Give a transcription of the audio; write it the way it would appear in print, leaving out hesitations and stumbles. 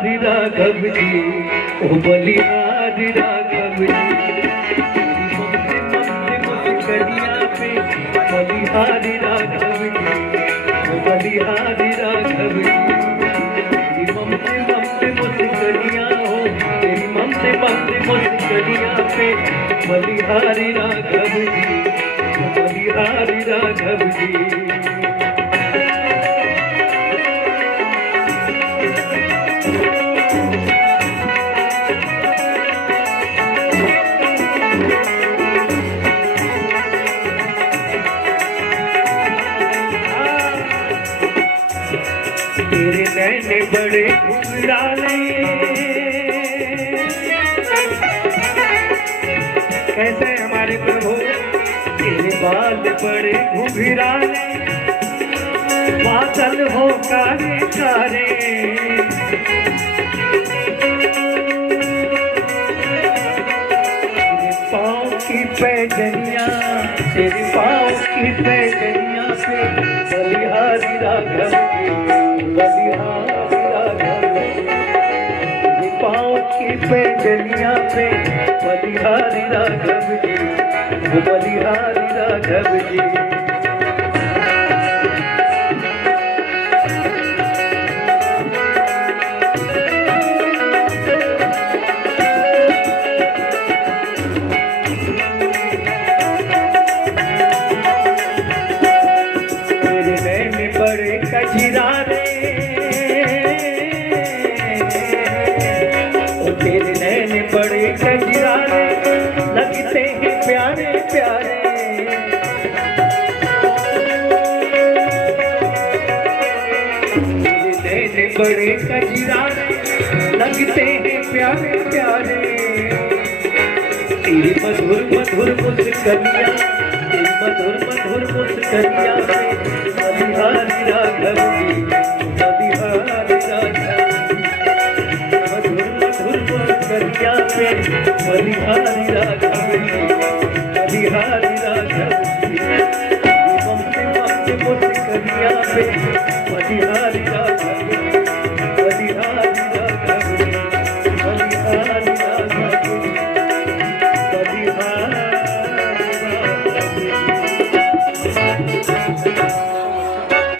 बलिहारी राघव जी, ओ बलिहारी राघव जी। मुस्करिया पे बलिहारी राघव जी, ओ बलिहारी राघव जी। तेरी ममते मुस्करिया हो, तेरी ममते मुस्करिया पे बलिहारी राघव जी, ओ बलिहारी राघव जी। तेरे नैने बड़े घुंघराले, कैसे हमारे प्रभु। तेरे बाल बड़े घुंघराले, बादल हो काले काले। तेरे पाँव की पैजनिया, तेरे पाँव की पैजनिया पे बलिहारी राघव जी, बलिहारी राघव जी। पाँव की पैजनिया पे बलिहारी राघव जी, वो बलिहारी राघव जी। तेरे नैने बड़े कजरारे, तेरे नैने बड़े कजरारे, लगते हैं प्यारे प्यारे। तेरे नैने बड़े कजरारे, लगते हैं प्यारे प्यारे। तेरी मधुर मधुर मुस्करिया, तेरी मधुर मधुर मुस्करिया से